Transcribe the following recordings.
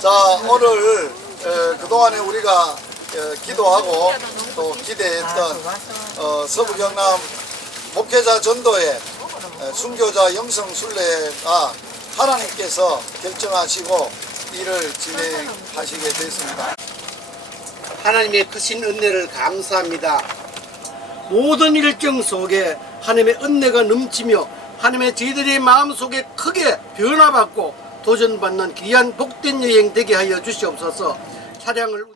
자, 오늘 그동안에 우리가 기도하고 또 기대했던 서부 경남 목회자 전도회 순교자 영성 순례가 하나님께서 결정하시고 일을 진행하시게 됐습니다. 하나님의 크신 은혜를 감사합니다. 모든 일정 속에 하나님의 은혜가 넘치며 하나님의 저희들의 마음속에 크게 변화받고 도전받는 귀한 복된 여행 되게 하여 주시옵소서. 차량을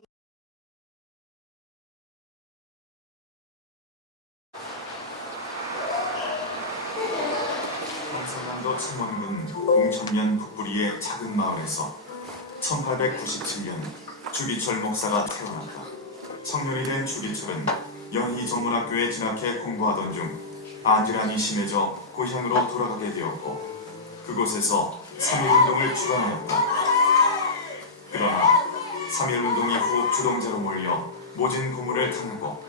경상남도 창원군 공천면 북부리의 작은 마을에서 1897년 주기철 목사가 태어났다. 청년이 된 주기철은 연희 전문학교에 진학해 공부하던 중 안질환이 심해져 고향으로 돌아가게 되었고 그곳에서 3.1운동을 주관하였다. 그러나 3.1운동 이후 주동자로 몰려 모진 고문을 당하고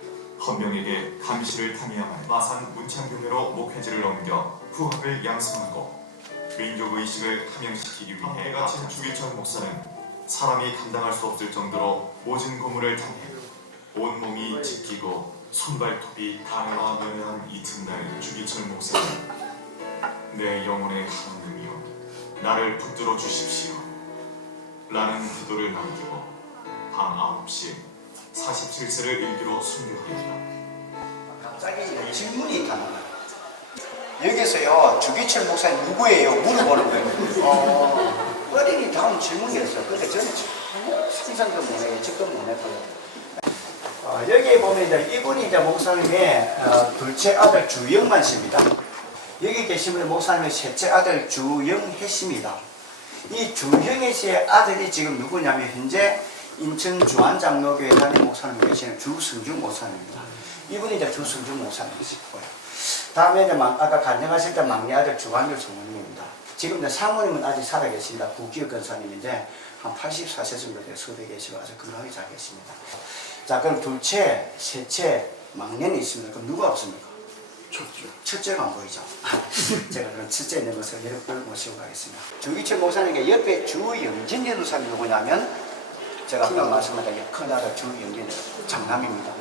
헌병에게 감시를 당해야만 마산 문창교회로 목회지를 넘겨 후학을 양성하고 민족의식을 함양시키기 위해 갇힌 주기철 목사는 사람이 감당할 수 없을 정도로 모진 고문을 당해 온몸이 찢기고 손발톱이 가늘어 뇌한 이튿날 주기철 목사는 내 영혼의 하나님이여 나를 붙들어 주십시오 라는 기도를 남기고 밤 9시 47세를 일기로 순교하였다. 갑자기 질문이 있잖아요. 여기서요 주기철 목사님 누구예요? 물어보는 거예요. 어린이 다운 질문이었어요. 근데 저는 상상도 못해요. 직접 못했어요. 여기 보면 이제 이분이 이제 목사님의 둘째 아들 주영만 씨입니다. 여기 계시는 목사님의 셋째 아들 주영혜 씨입니다. 이 주영혜 씨의 아들이 지금 누구냐면 현재 인천 주안장로교회 담임 목사님 계시는 주승중 목사님입니다. 이분이 이제 주승중 목사님이시고요. 다음에 이제 아까 간증하실 때 막내 아들 주관규 성모님입니다. 지금 이제 사모님은 아직 살아계십니다. 구기혁 권사님인데 한 84세 정도 돼 서울에 계시고 아주 건강하게 잘 계십니다. 자, 그럼 둘째, 셋째, 막내는 있습니다. 그럼 누가 없습니까? 첫째가 안 보이죠. 제가 그럼 첫째 있는 것을 여러분을 모시고 가겠습니다. 주기철 목사님께 옆에 주영진 전도사님 누구냐면 제가 아까 말씀드린 큰아들 주영진 장남입니다.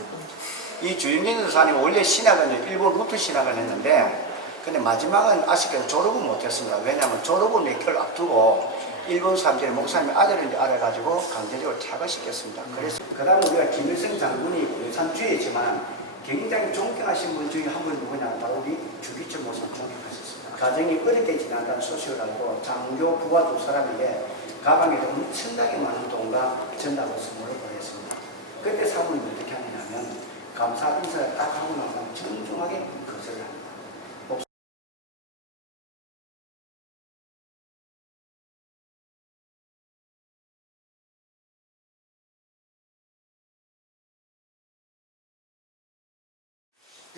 이 주영진 전도사님 원래 신학은 일본 루트 신학을 했는데 근데 마지막은 아쉽게도 졸업은 못했습니다. 왜냐하면 졸업을 몇 개월 앞두고 일본 사람들이 목사님의 아들인지 알아가지고 강제적으로 퇴학시켰습니다. 그래서 그 다음에 우리가 김일성 장군이 외산주의지만 굉장히 존경하신 분 중에 한 분 누구냐 바로 우리 주기철 목사님 존경하셨습니다. 가정이 어릴 때 지난다는 소식을 알고 장교 부하 두 사람에게 가방에도 엄청나게 많은 돈과 전답을 선물을 보냈습니다. 그때 사모님이 어떻게 하느냐면 감사 인사를 딱 하고 나면 정중하게 거절을 합니다.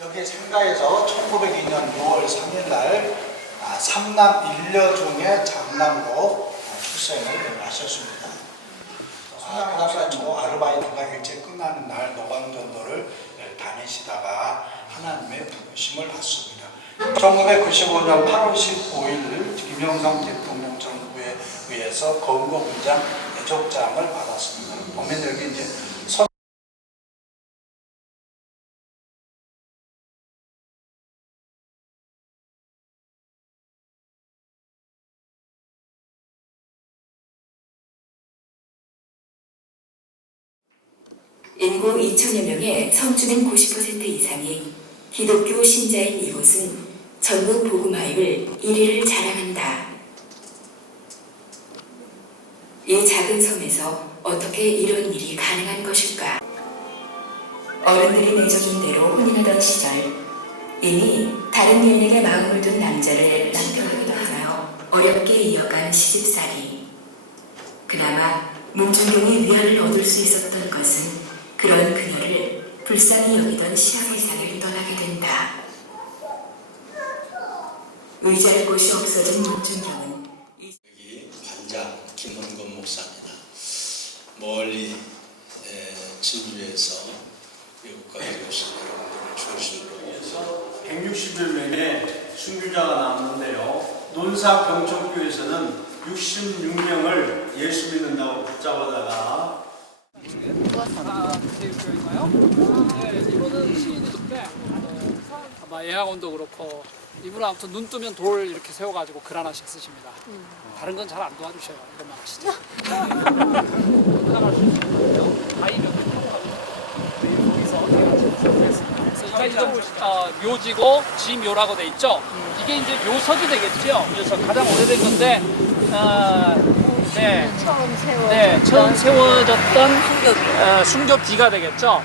여기 상가에서 1902년 6월 3일날 3남 1녀 중에 장남으로 출생을 하셨습니다. 그다음에 아르바이트가 일찍 끝나는 날 노방전도를 다니시다가 하나님의 부르심을 받습니다. 1995년 8월 15일 김영삼 대통령 정부에 의해서 건국훈장 애족장을 받았습니다. 보면 여기 이제 인구 2천여 명의 성주민 90% 이상이 기독교 신자인 이곳은 전국 복음화입을 1위를 자랑한다. 이 작은 섬에서 어떻게 이런 일이 가능한 것일까? 어른들이 내정인 대로 혼인하던 시절 이미 다른 여인에게 마음을 둔 남자를 남편으로 하여 어렵게 이어간 시집살이. 그나마 문중경이 위안을 얻을 수 있었던 것은 그런 그녀를 불쌍히 여기던 시아세상을 떠나게 된다. 의지할 곳이 없어진 문중경은 여기 관장 김원건 목사입니다. 멀리 진주에서 외국까지 오신 여러분들을 중심으로 160여 명의 순교자가 나왔는데요. 논산 병천교에서는 66명을 예수 믿는다고 붙잡아다가 이분은 시인인데 아마 예학원도 그렇고 이분은 아무튼 눈 뜨면 돌 이렇게 세워가지고 글 하나씩 쓰십니다. 다른 건 잘 안 도와주셔요. 이것만 하시죠. 그래서 이게 묘지고 지묘라고 돼 있죠. 이게 이제 묘석이 되겠죠. 묘석 가장 오래된 건데 처음 세워졌던 순교비가 되겠죠.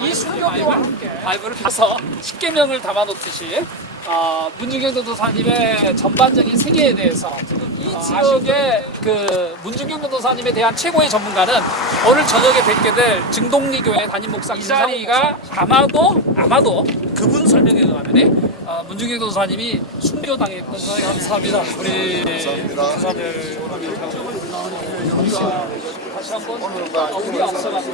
이 순교비와 함께 바이블을 펴서 십계명을 담아놓듯이 문중경 전도사님의 전반적인 생애에 대해서 이 지역의 그 문중경 전도사님에 대한 최고의 전문가는 오늘 저녁에 뵙게 될 증동리교회 담임 목사 이 자리가 아마도 그분 설명에 의하면 문중경 전도사님이 순교당했던 거에 감사합니다. 우리 감사들 다시 한번 우리 앞서가서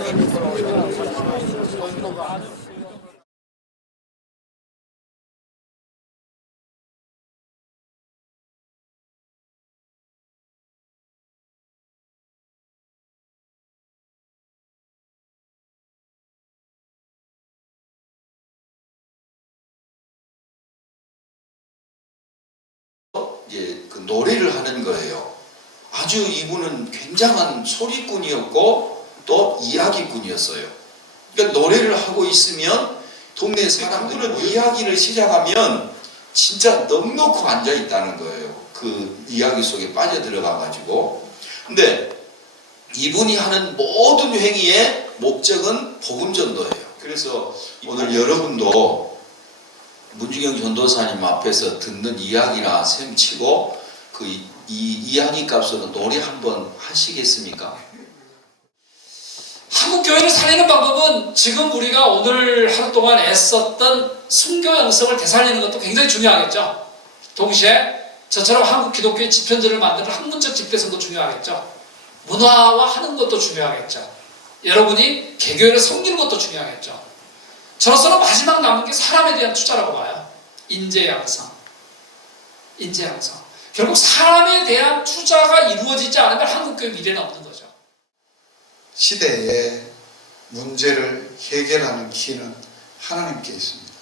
이제 그 노래를 하는 거예요. 아주 이분은 굉장한 소리꾼이었고 또 이야기꾼이었어요. 그러니까 노래를 하고 있으면 동네 사람들은 이야기를 시작하면 진짜 넋놓고 앉아 있다는 거예요. 그 이야기 속에 빠져들어가 가지고. 근데 이분이 하는 모든 행위의 목적은 복음 전도예요. 그래서 오늘 여러분도 문중경 전도사님 앞에서 듣는 이야기나 셈치고 이 이야기 값으로 노래 한번 하시겠습니까? 한국 교회를 살리는 방법은 지금 우리가 오늘 하루 동안 애썼던 순교 영성을 되살리는 것도 굉장히 중요하겠죠. 동시에 저처럼 한국 기독교의 지편전을 만드는 학문적 집회성도 중요하겠죠. 문화화하는 것도 중요하겠죠. 여러분이 개교회를 섬기는 것도 중요하겠죠. 저로서는 마지막 남은 게 사람에 대한 투자라고 봐요. 인재양성. 결국 사람에 대한 투자가 이루어지지 않으면 한국교회 미래는 없는 거죠. 시대의 문제를 해결하는 키는 하나님께 있습니다.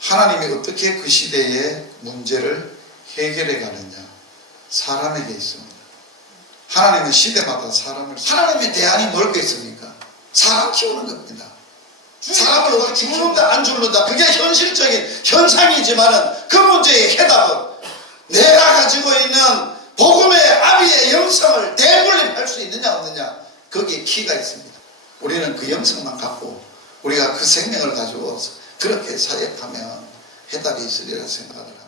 하나님이 어떻게 그 시대의 문제를 해결해 가느냐? 사람에게 있습니다. 하나님은 시대마다 하나님의 대안이 뭘까 있습니까? 사람 키우는 겁니다. 사람을 어떻게 죽는다 안 죽는다 그게 현실적인 현상이지만은 그 문제의 해답은 내가 가지고 있는 복음의 아비의 영성을 대물림할 수 있느냐 없느냐 거기에 키가 있습니다. 우리는 그 영성만 갖고 우리가 그 생명을 가지고 그렇게 사역하면 해답이 있으리라 생각을 합니다.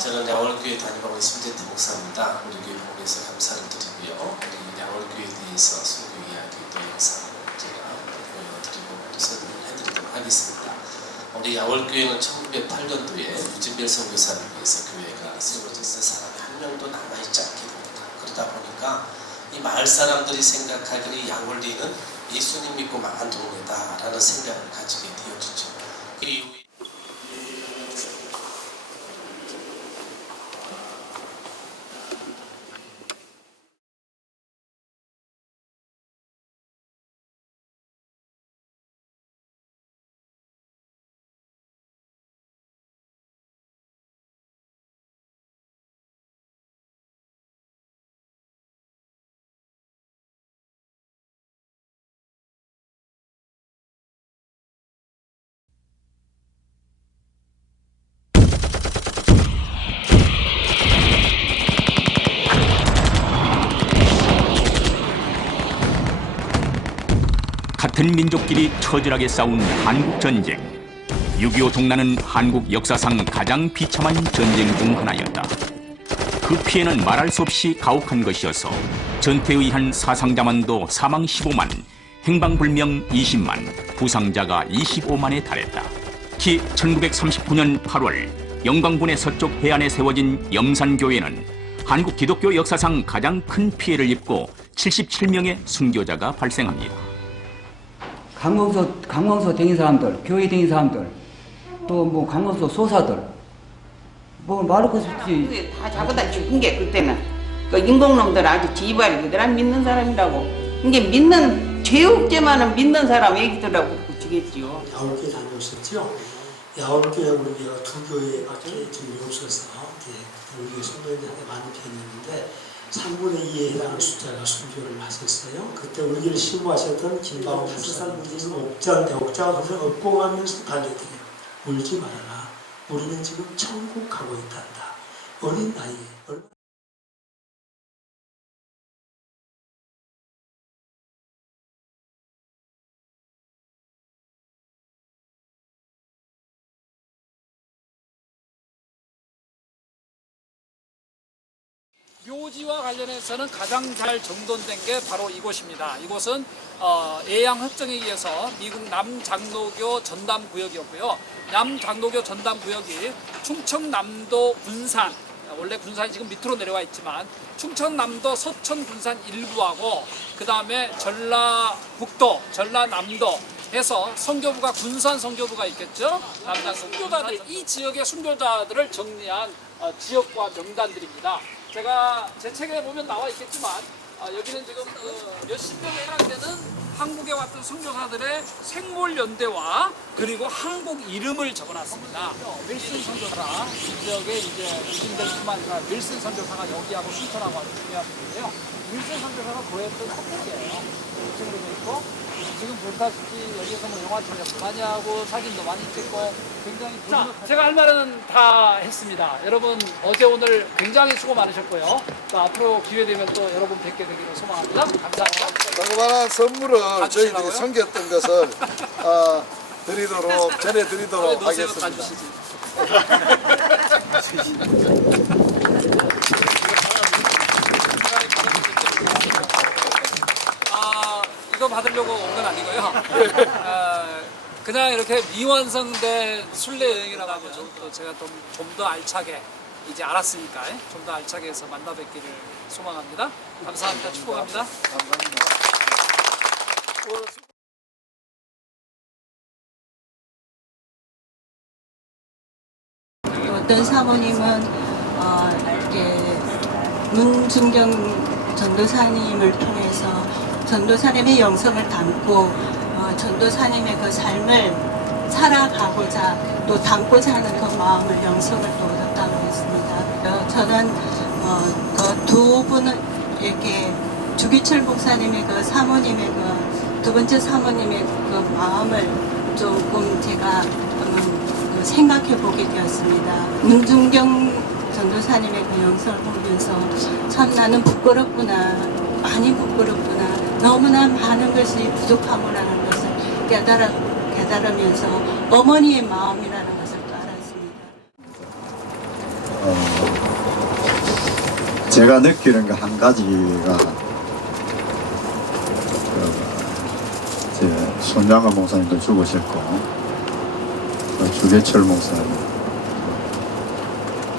저는 양월교회 담임하고 심재태 목사입니다. 우리 교회 보면서 감사를 드리고요. 우리 양월교회에 대해서 순교 이야기 또 영상을 제가 보여드리고 또 설명을 해드리도록 하겠습니다. 우리 양월교회는 1908년도에 유진별 선교사를 위해서 교회가 세워져서 사람이 한 명도 남아있지 않게 됩니다. 그러다 보니까 이 마을 사람들이 생각하기에 양월리는 예수님 믿고 망한 동네다라는 생각을 가지게 되어지죠. 그 이후에 같은 민족끼리 처절하게 싸운 한국전쟁. 6.25 동란은 한국 역사상 가장 비참한 전쟁 중 하나였다. 그 피해는 말할 수 없이 가혹한 것이어서 전투에 의한 사상자만도 사망 15만, 행방불명 20만, 부상자가 25만에 달했다. 특히 1939년 8월 영광군의 서쪽 해안에 세워진 염산교회는 한국 기독교 역사상 가장 큰 피해를 입고 77명의 순교자가 발생합니다. 강원소 댕긴 사람들, 교회 댕긴 사람들, 또 뭐 강원소 소사들, 뭐 말할 것 없이 다 잡아다 죽은 게 그때는 그 인공놈들 아주 지발이 그들한 믿는 사람이라고. 이게 믿는 죄옥죄만은 믿는 사람 얘기더라고 붙이겠지요. 야울교회 다녀오셨죠? 야울교회 우리가 두 교회밖에 지금 없어서 우리 교회 성도님들한테 많은 편이었는데 3분의 2에 해당하는 숫자가 순교를 하셨어요. 그때 우리 교회를 신고하셨던 김방호 목사님께서 옥장 대옥장 하면서 업봉하면서 달려드려요. 울지 말아라. 우리는 지금 천국 가고 있단다. 어린 나이에. 묘지와 관련해서는 가장 잘 정돈된 게 바로 이곳입니다. 이곳은 예양 협정에 의해서 미국 남장로교 전담구역이었고요. 남장로교 전담구역이 충청남도 군산, 원래 군산이 지금 밑으로 내려와 있지만 충청남도 서천 군산 일부하고 그 다음에 전라북도, 전라남도 해서 선교부가 군산 선교부가 있겠죠. 남장 순교자들, 이 지역의 순교자들을 정리한 지역과 명단들입니다. 제가 제 책에 보면 나와 있겠지만 여기는 지금 몇십 명에 해당되는 한국에 왔던 선교사들의 생물 연대와 그리고 한국 이름을 적어놨습니다. 윌슨 선교사가 이 지역에 이제 이름될 뿐만 아니라 윌슨 선교사가 여기하고 순천하고 아주 중요한 분인데요. 윌슨 선교사가 구했던 선택이에요. 이쪽으로 돼 있고 지금 보다시피 여기에서 뭐 영화 촬영도 많이 하고 사진도 많이 찍고 굉장히 자, 제가 할 말은 다 했습니다. 여러분 어제 오늘 굉장히 수고 많으셨고요. 또 앞으로 기회 되면 또 여러분 뵙게 되기를 소망합니다. 감사합니다. 조그마한 선물을 저희들이 섬겼던 것을 전해드리도록 하겠습니다. 이거 받으려고 온 건 아니고요. 그냥 이렇게 미완성된 순례 여행이라고 하면 또 제가 좀 더 알차게 이제 알았으니까 좀 더 알차게 해서 만나 뵙기를 소망합니다. 감사합니다. 축복합니다. 감사합니다. 어떤 사모님은 이렇게 문중경 전도사님을 통해서 전도사님의 영성을 담고 전도사님의 그 삶을 살아가고자 또 담고자 하는 그 마음을 영성을 또 얻었다고 했습니다. 저는 그 두 분을 이렇게 주기철 목사님의 그 사모님의 그 두 번째 사모님의 그 마음을 조금 제가 생각해 보게 되었습니다. 문중경 전도사님의 그 영상을 보면서 참 나는 부끄럽구나, 많이 부끄럽구나, 너무나 많은 것이 부족하구나라는 것을 깨달으면서 어머니의 마음이라는 것을 또 알았습니다. 제가 느끼는 게 한 가지가 제 손장관 목사님도 죽으셨고 주계철 목사님,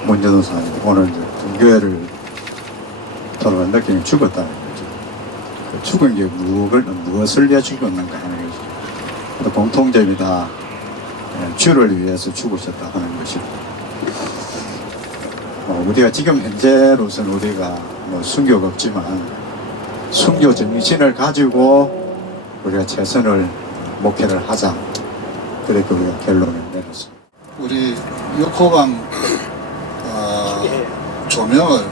문재동 사님 오늘 이제 분교회를 돌아간 느낌이 죽었다는 거죠. 그 죽은 게 무엇을 위해 죽었는가 하는 거죠. 또 공통점이 다 주를 위해서 죽으셨다 하는 것이고, 우리가 지금 현재로서는 우리가 뭐 순교가 없지만 순교 정신을 가지고 우리가 최선을 목회를 하자. 그렇게 우리가 결론을 내렸습니다. 우리 6호방 조명을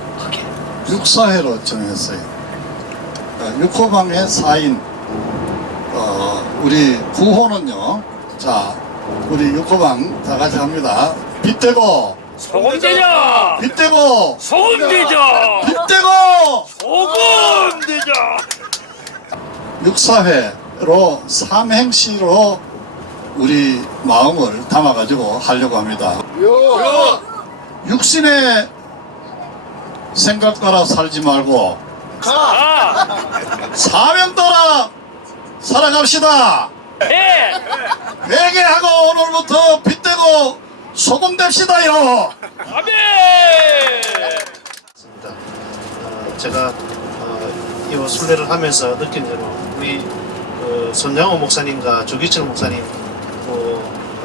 6사회로 정했어요. 6호방의 4인 우리 9호는요. 자, 우리 6호방 다 같이 합니다. 빗대고 소금대자! 빗대고 소금대자! 빗대고 소금대자! 6사회로 삼행시로 우리 마음을 담아가지고 하려고 합니다. 육신의 생각 따라 살지 말고 사명 따라 살아갑시다. 회개하고 오늘부터 빗대고 소금 됩시다요. 제가 이 순례를 하면서 느낀 대로 우리 손양호 목사님과 조기철 목사님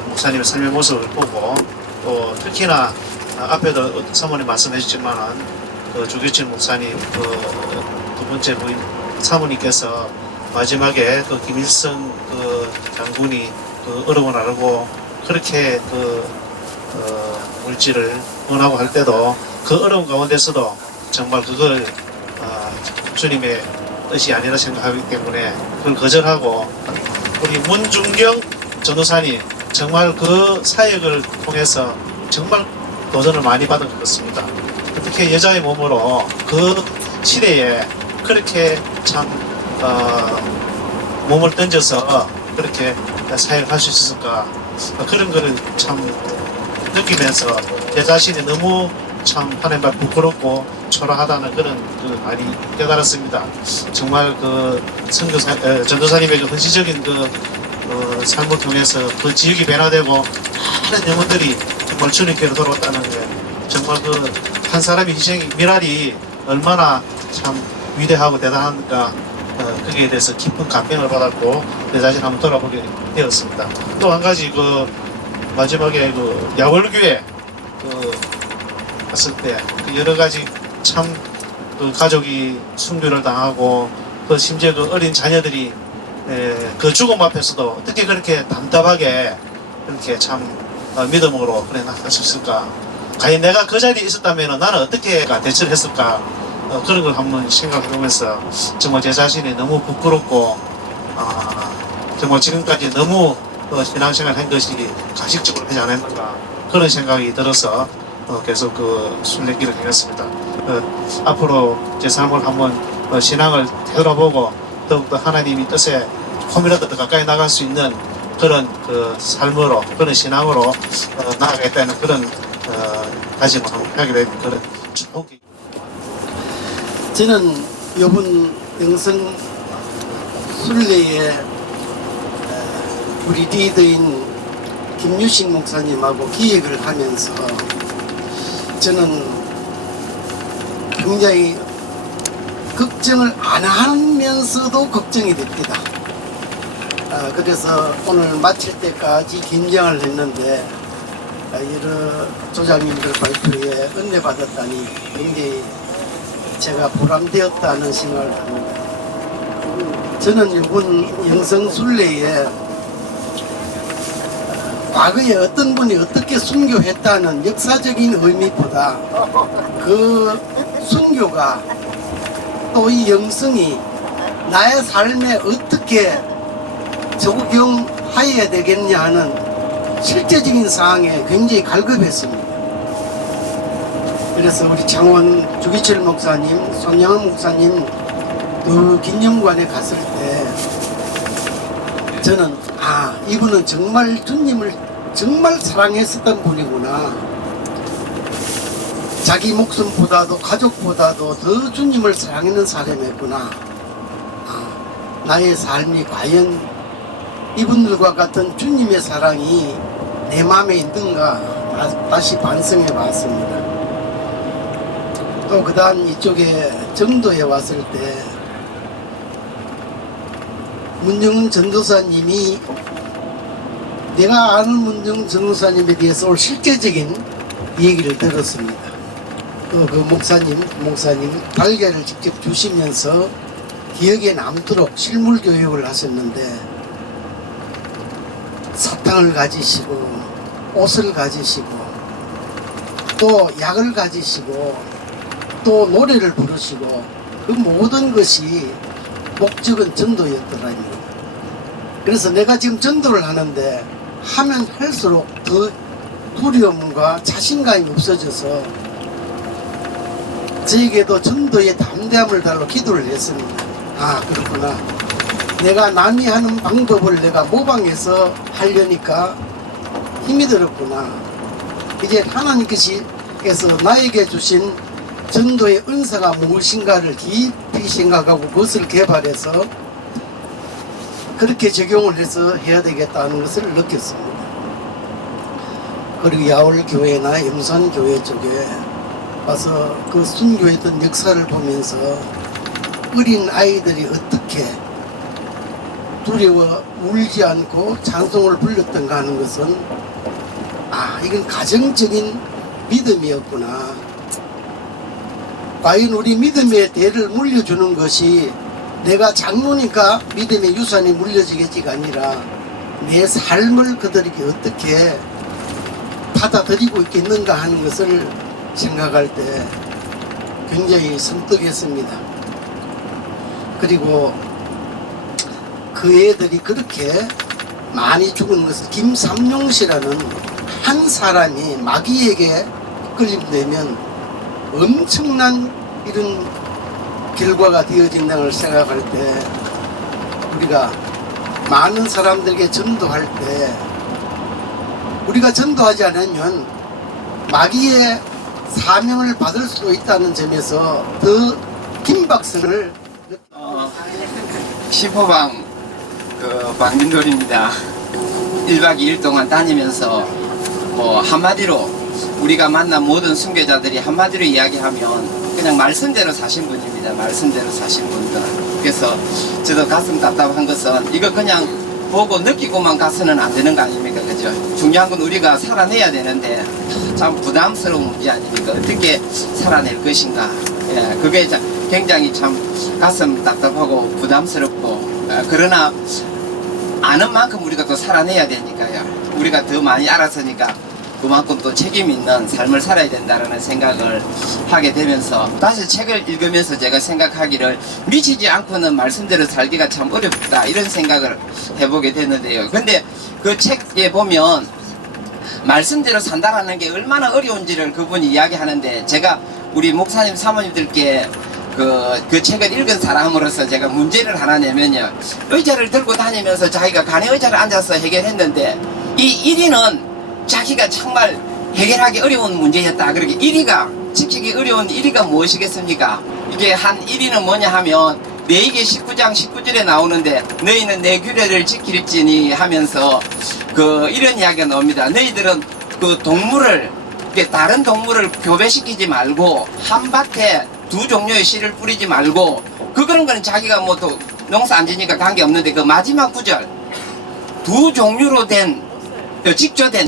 목사님의 삶의 모습을 보고 또 특히나 앞에도 사모님 말씀해 주셨지만 조기철 목사님 두 번째 부인 사모님께서 마지막에 김일성 장군이 어려움을 알고 그렇게 물질을 원하고 할 때도 그 어려운 가운데서도 정말 그걸 주님의 뜻이 아니라 생각하기 때문에 그걸 거절하고 우리 문중경 전도사님 정말 그 사역을 통해서 정말 도전을 많이 받은 것 같습니다. 어떻게 여자의 몸으로 그 시대에 그렇게 참 몸을 던져서 그렇게 사역을 할 수 있었을까 그런 거를 참 느끼면서 제 자신이 너무 참 하나님 앞에 부끄럽고 초라하다는 그런 많이 깨달았습니다. 정말 전도사님의 헌신적인 삶을 통해서 그 지역이 변화되고 많은 영혼들이 정말 주님께로 돌아왔다는 게 정말 한 사람의 희생이 미랄이 얼마나 참 위대하고 대단한가 거기에 대해서 깊은 감명을 받았고 내 자신 한번 돌아보게 되었습니다. 또 한 가지 마지막에 야월교회 갔을 때 여러 가지 참 가족이 순교를 당하고 심지어 어린 자녀들이 그 죽음 앞에서도 어떻게 그렇게 담담하게 그렇게 참 믿음으로 그래 나갈 수 있을까? 과연 내가 그 자리에 있었다면 나는 어떻게 대처를 했을까? 그런 걸 한번 생각해보면서 정말 제 자신이 너무 부끄럽고 정말 지금까지 너무 신앙생활 한 것이 가식적으로 하지 않았는가 그런 생각이 들어서 계속 순례길을 행했습니다. 앞으로 제 삶을 한번 신앙을 되돌아보고 더욱더 하나님이 뜻에 조금이라도 더 가까이 나갈 수 있는 그런 삶으로 그런 신앙으로 나아가겠다는 그런 다짐을 하게 된 그런 축복이. 저는 이번 영성 순례에 우리 리더인 김유식 목사님하고 기획을 하면서 저는 굉장히 걱정을 안 하면서도 걱정이 됩니다. 그래서 오늘 마칠 때까지 긴장을 했는데 여러 조장님들 발표에 은혜 받았다니 굉장히 제가 보람되었다는 생각을 합니다. 저는 이번 영성순례에 과거에 어떤 분이 어떻게 순교했다는 역사적인 의미보다 그 순교가 또 이 영성이 나의 삶에 어떻게 적용하여야 되겠냐 하는 실제적인 사항에 굉장히 갈급했습니다. 그래서 우리 창원 주기철 목사님, 손양호 목사님 그 기념관에 갔을 때 저는 이분은 정말 주님을 정말 사랑했었던 분이구나. 자기 목숨보다도 가족보다도 더 주님을 사랑하는 사람이었구나. 나의 삶이 과연 이분들과 같은 주님의 사랑이 내 마음에 있는가 다시 반성해 봤습니다. 또 그 다음 이쪽에 정도에 왔을 때 문정은 전도사님이 내가 아는 문정 전도사님에 대해서 오늘 실제적인 얘기를 들었습니다. 또 그 목사님 달걀을 직접 주시면서 기억에 남도록 실물 교육을 하셨는데 사탕을 가지시고 옷을 가지시고 또 약을 가지시고 또 노래를 부르시고 그 모든 것이 목적은 전도였더라니. 그래서 내가 지금 전도를 하는데 하면 할수록 더 두려움과 자신감이 없어져서 저에게도 전도의 담대함을 달로 기도를 했습니다. 그렇구나. 내가 남이 하는 방법을 내가 모방해서 하려니까 힘이 들었구나. 이제 하나님께서 나에게 주신 전도의 은사가 무엇인가를 깊이 생각하고 그것을 개발해서 그렇게 적용을 해서 해야 되겠다는 것을 느꼈습니다. 그리고 야월교회나 영산교회 쪽에 와서 그 순교했던 역사를 보면서 어린 아이들이 어떻게 두려워 울지 않고 찬송을 불렀던가 하는 것은 이건 가정적인 믿음이었구나. 과연 우리 믿음의 대를 물려주는 것이 내가 장로니까 믿음의 유산이 물려지겠지가 아니라 내 삶을 그들에게 어떻게 받아들이고 있겠는가 하는 것을 생각할 때 굉장히 섬뜩했습니다. 그리고 그 애들이 그렇게 많이 죽은 것은 김삼룡 씨라는 한 사람이 마귀에게 끌림되면 엄청난 이런 결과가 되어진다는 걸 생각할 때 우리가 많은 사람들에게 전도할 때 우리가 전도하지 않으면 마귀의 사명을 받을 수 있다는 점에서 더 긴박성을 10호방 방민돌입니다. 1박 2일 동안 다니면서 한마디로 우리가 만난 모든 순교자들이 한마디로 이야기하면 그냥 말씀대로 사신 분입니다. 말씀대로 사신 분들. 그래서 저도 가슴 답답한 것은 이거 그냥 보고 느끼고만 가서는 안 되는 거 아닙니까? 그죠? 중요한 건 우리가 살아내야 되는데 참 부담스러운 문제 아닙니까? 어떻게 살아낼 것인가? 예, 그게 굉장히 참 가슴 답답하고 부담스럽고 그러나 아는 만큼 우리가 또 살아내야 되니까요. 우리가 더 많이 알았으니까 그만큼 또 책임 있는 삶을 살아야 된다는 생각을 하게 되면서 다시 책을 읽으면서 제가 생각하기를 미치지 않고는 말씀대로 살기가 참 어렵다 이런 생각을 해보게 됐는데요. 근데 그 책에 보면 말씀대로 산다라는 게 얼마나 어려운지를 그분이 이야기하는데 제가 우리 목사님 사모님들께 그 책을 읽은 사람으로서 제가 문제를 하나 내면요. 의자를 들고 다니면서 자기가 간의 의자를 앉아서 해결했는데 이 1위는 자기가 정말 해결하기 어려운 문제였다. 그렇게 1위가 지키기 어려운 1위가 무엇이겠습니까? 이게 한 1위는 뭐냐 하면 레위기 19장 19절에 나오는데 너희는 내 규례를 지킬지니 하면서 이런 이야기가 나옵니다. 너희들은 그 동물을 다른 동물을 교배시키지 말고 한 밭에 두 종류의 씨를 뿌리지 말고 그런 거는 자기가 뭐 또 농사 안 지니까 관계없는데 그 마지막 구절 두 종류로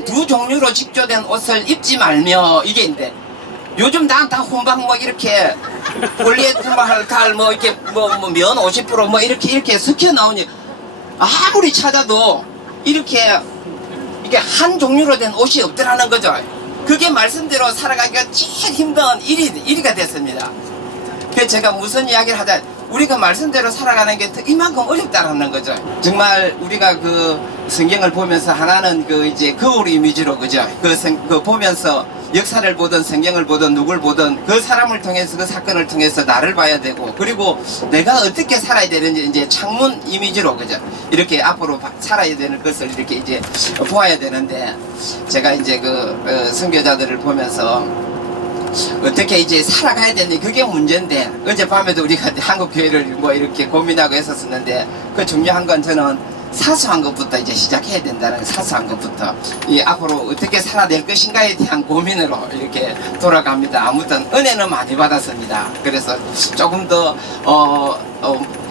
두 종류로 직조된 옷을 입지 말며 이게 있는데 요즘 다 혼방 뭐 이렇게 폴리에스테르 칼 뭐 이렇게 면 50% 뭐 이렇게 섞여 나오니 아무리 찾아도 이게 한 종류로 된 옷이 없더라는 거죠. 그게 말씀대로 살아가기가 제일 힘든 일이가 됐습니다. 그래서 제가 무슨 이야기를 하다 우리가 말씀대로 살아가는 게 이만큼 어렵다라는 거죠. 정말 우리가 그 성경을 보면서 하나는 이제 거울 이미지로 그죠. 그 보면서 역사를 보든 성경을 보든 누굴 보든 그 사람을 통해서 그 사건을 통해서 나를 봐야 되고 그리고 내가 어떻게 살아야 되는지 이제 창문 이미지로 그죠. 이렇게 앞으로 살아야 되는 것을 이렇게 이제 보아야 되는데 제가 이제 선교자들을 보면서 어떻게 이제 살아가야 되는지 그게 문제인데 어젯밤에도 우리가 한국 교회를 뭐 이렇게 고민하고 했었는데 그 중요한 건 저는 사소한 것부터 이제 시작해야 된다는 사소한 것부터 이 앞으로 어떻게 살아낼 것인가에 대한 고민으로 이렇게 돌아갑니다. 아무튼 은혜는 많이 받았습니다. 그래서 조금 더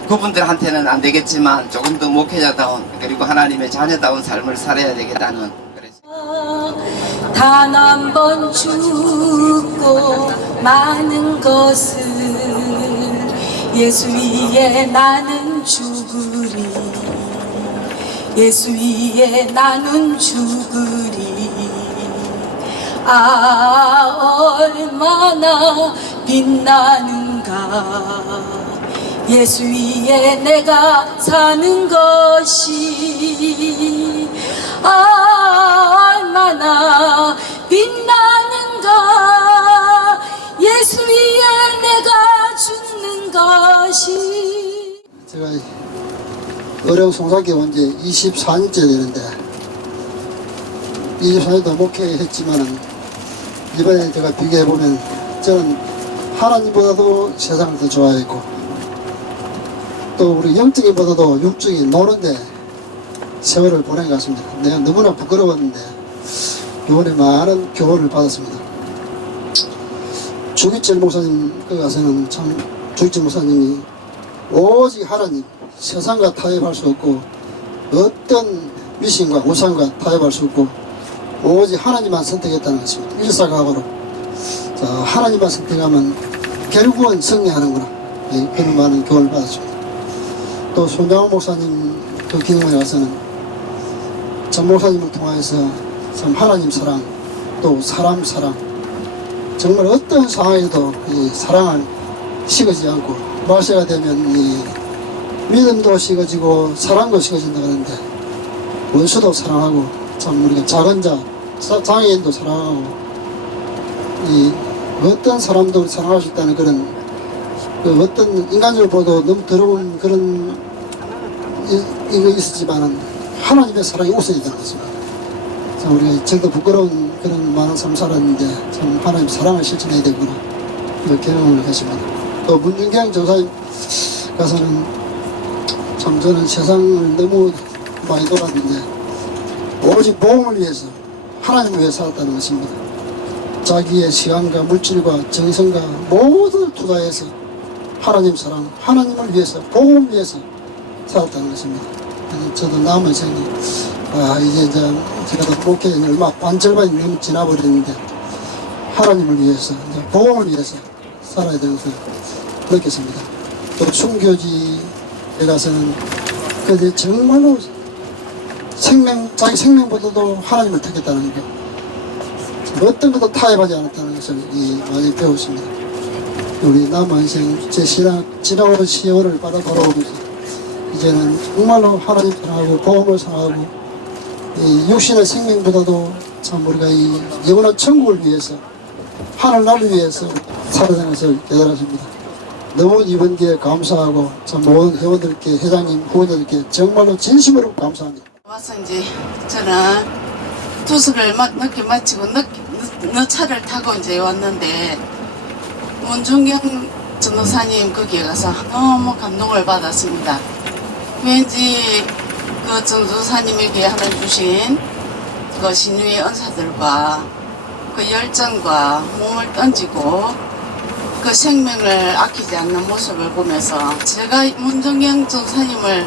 그분들한테는 안 되겠지만 조금 더 목회자다운 그리고 하나님의 자녀다운 삶을 살아야 되겠다는 단 한 번 죽고 많은 것을 예수 위에 나는 죽으리 예수 위에 나는 죽으리 얼마나 빛나는가 예수 위에 내가 사는 것이 얼마나 빛나는가 예수 위에 내가 죽는 것이 제가 어려운 송사교회 온 지 24년째 되는데 24년도 목회했지만 이번에 제가 비교해보면 저는 하나님보다도 세상을 더 좋아했고 또 우리 영적인보다도 육적인 노는데 세월을 보낸 것 같습니다. 내가 너무나 부끄러웠는데 이번에 많은 교훈을 받았습니다. 주기철 목사님 그 가서는 참 주기철 목사님이 오직 하나님, 세상과 타협할 수 없고 어떤 미신과 우상과 타협할 수 없고 오직 하나님만 선택했다는 것입니다. 일사각오로 하나님만 선택하면 결국은 승리하는구나, 그런 많은 교훈을 받았습니다. 또 손장훈 목사님 그 기능에 가서는 전 목사님을 통해서 참 하나님 사랑 또 사람 사랑, 정말 어떤 상황에도 이 사랑을 식어지 않고 말세가 되면 이 믿음도 식어지고 사랑도 식어진다 그러는데 원수도 사랑하고 참 우리가 작은 자 장애인도 사랑하고 이 어떤 사람도 사랑할 수 있다는 그런 그 어떤 인간적으로 보도 너무 더러운 그런 이거 있었지만은 하나님의 사랑이 우선이 되는 것입니다. 참 우리가 저도 부끄러운 그런 많은 삶 살았는데 참 하나님 사랑을 실천해야 되구나, 이런 경험을 했습니다. 또 문준경 전사님 가서는 참 저는 세상을 너무 많이 돌았는데 오직 복음을 위해서 하나님을 위해 살았다는 것입니다. 자기의 시간과 물질과 정성과 모든 투자해서 하나님 사랑, 하나님을 위해서 복음을 위해서 살았다는 것입니다. 저도 남은 생이 이제 제가 목회는 얼마 반절반이 너무 지나버렸는데 하나님을 위해서 복음을 위해서 살아야 되는 것을 느꼈습니다. 또 순교지에 가서는 그들 정말로 자기 생명보다도 하나님을 택했다는 것, 어떤 것도 타협하지 않았다는 것을 많이 배웠습니다. 우리 남은 인생 제 지나오는 세월을 바라보면서 이제는 정말로 하나님 사랑하고 복음을 사랑하고 이 육신의 생명보다도 참 우리가 이 영원한 천국을 위해서 하늘나라를 위해서 살아가는 것을 깨달았습니다. 너무 이번 기회에 감사하고 참 모든 회원들께, 회장님, 후원들께 정말로 진심으로 감사합니다. 와서 이제 저는 투숙을 늦게 마치고 늦 차를 타고 이제 왔는데 문중경 전도사님 거기에 가서 너무 감동을 받았습니다. 왠지 그 전도사님에게 하나 주신 그 신유의 은사들과 그 열정과 몸을 던지고 그 생명을 아끼지 않는 모습을 보면서 제가 문정경 전도사님을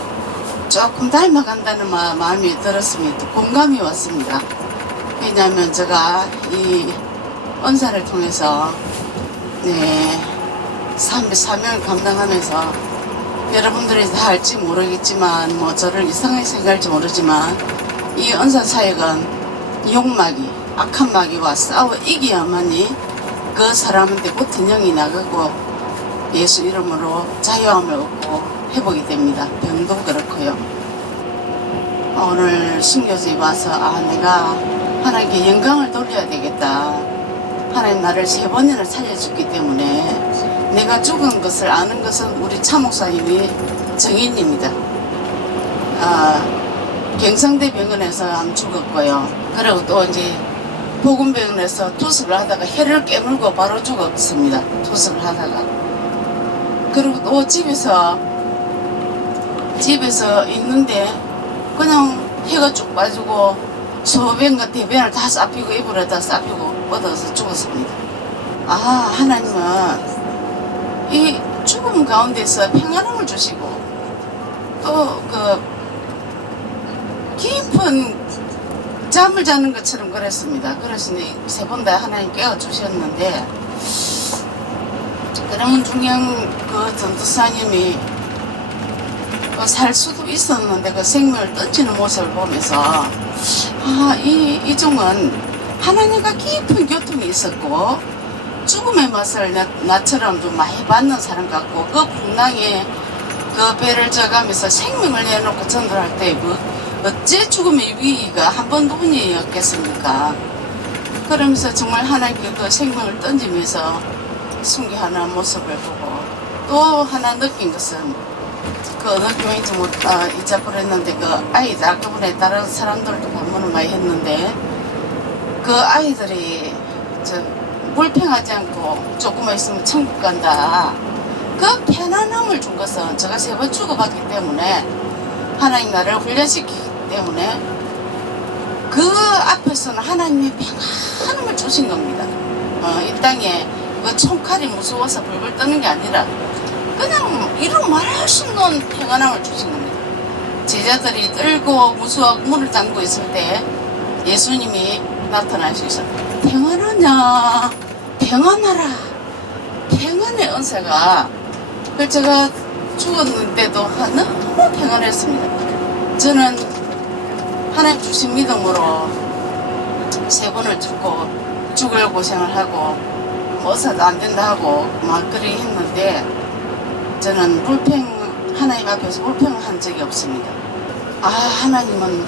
조금 닮아간다는 마음이 들었습니다. 공감이 왔습니다. 왜냐하면 제가 이 은사를 통해서 사명을 감당하면서 여러분들이 다 알지 모르겠지만 저를 이상하게 생각할지 모르지만 이 은사 사역은 욕마귀, 악한 마귀와 싸워 이겨야만이 그 사람한테 붙은 영이 나가고 예수 이름으로 자유함을 얻고 회복이 됩니다. 병도 그렇고요. 오늘 순교지에 와서 내가 하나님께 영광을 돌려야 되겠다. 하나님 나를 3번이나 살려줬기 때문에 내가 죽은 것을 아는 것은 우리 차 목사님이 정인입니다. 경상대 병원에서 죽었고요. 그리고 또 이제 보건병원에서 투석을 하다가 혀를 깨물고 바로 죽었습니다. 투석을 하다가. 그리고 또 집에서 있는데 그냥 혀가 쭉 빠지고 소변과 대변을 다 싹피고 이불에 다 싹피고 뻗어서 죽었습니다. 하나님은 이 죽음 가운데서 평안함을 주시고 또 그 깊은 잠을 자는 것처럼 그랬습니다. 그러시니 3번 다 하나님 깨워주셨는데 그러면 중요한 그 전도사님이 살 수도 있었는데 그 생명을 던지는 모습을 보면서 이 종은 하나님과 깊은 교통이 있었고 죽음의 맛을 나처럼 좀 많이 받는 사람 같고 그 풍랑에 그 배를 져가면서 생명을 내놓고 전도할 때 어째 죽음의 위기가 한 번도 운이었겠습니까? 그러면서 정말 하나님께 그 생명을 던지면서 순교하는 모습을 보고 또 하나 느낀 것은 그 어느 교회인지 잊어버렸는데 그 아이들 아까번에 다른 사람들도 방문을 많이 했는데 그 아이들이 불평하지 않고 조금만 있으면 천국 간다. 그 편안함을 준 것은 제가 3번 죽어봤기 때문에 하나님 나라를 훈련시키기 때문에 그 앞에서는 하나님이 평안함을 주신 겁니다. 이 땅에 그 총칼이 무서워서 벌벌 떠는 게 아니라 그냥 이루 말할 수 없는 평안함을 주신 겁니다. 제자들이 떨고 무서워하고 문을 잠고 있을 때 예수님이 나타나셔서 평안하냐, 평안하라, 평안의 은사가 그 제가 죽었는데도 너무 평안했습니다. 저는 하나님 주신 믿음으로 3번을 죽고 죽을 고생을 하고 어사도 안 된다 하고 막 그리 했는데 저는 하나님 앞에서 불평한 적이 없습니다. 하나님은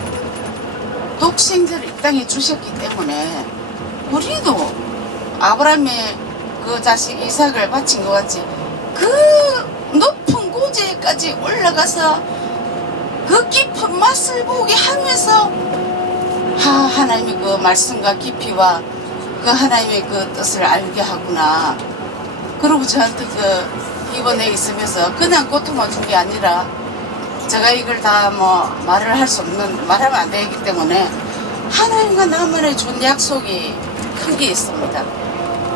독생자를 이 땅에 주셨기 때문에 우리도 아브라함의 그 자식 이삭을 바친 것 같이 그 높은 고지에까지 올라가서 그 깊은 맛을 보게 하면서 하나님의 그 말씀과 깊이와 그 하나님의 그 뜻을 알게 하구나. 그리고 저한테 이번에 있으면서 그냥 고통을 준 게 아니라 제가 이걸 다 말을 할 수 없는, 말하면 안 되기 때문에 하나님과 나만의 준 약속이 큰 게 있습니다.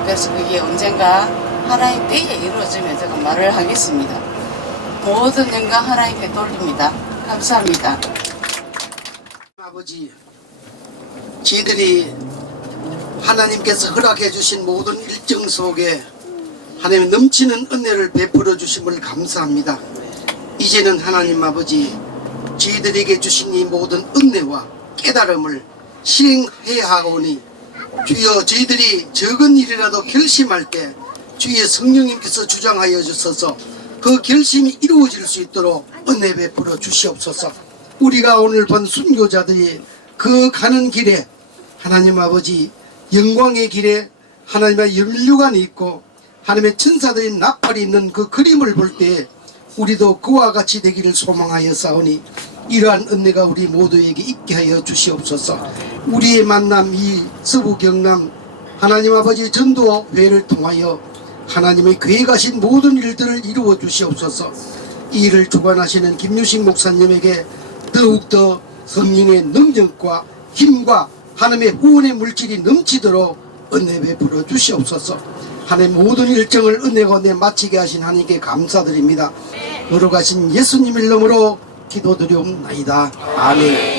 그래서 그게 언젠가 하나님 때에 이루어지면 제가 말을 하겠습니다. 모든 영광 하나님께 돌립니다. 감사합니다. 아버지, 저희들이 하나님께서 허락해 주신 모든 일정 속에 하나님 넘치는 은혜를 베풀어 주심을 감사합니다. 이제는 하나님 아버지, 저희들에게 주신 이 모든 은혜와 깨달음을 실행해야 하오니 주여, 저희들이 적은 일이라도 결심할 때 주의 성령님께서 주장하여 주셔서 그 결심이 이루어질 수 있도록 은혜 베풀어 주시옵소서. 우리가 오늘 본 순교자들이 그 가는 길에 하나님 아버지 영광의 길에 하나님의 연류관이 있고 하나님의 천사들이 나팔이 있는 그 그림을 볼 때 우리도 그와 같이 되기를 소망하여 싸우니 이러한 은혜가 우리 모두에게 있게 하여 주시옵소서. 우리의 만남 이 서부 경남 하나님 아버지 전도회를 통하여 하나님의 계획하신 모든 일들을 이루어 주시옵소서. 이 일을 주관하시는 김유식 목사님에게 더욱더 성령의 능력과 힘과 하나님의 후원의 물질이 넘치도록 은혜 베풀어 주시옵소서. 하나님 모든 일정을 은혜 가운데 마치게 하신 하나님께 감사드립니다. 거룩하신 예수님 이름으로 기도드리옵나이다. 아멘.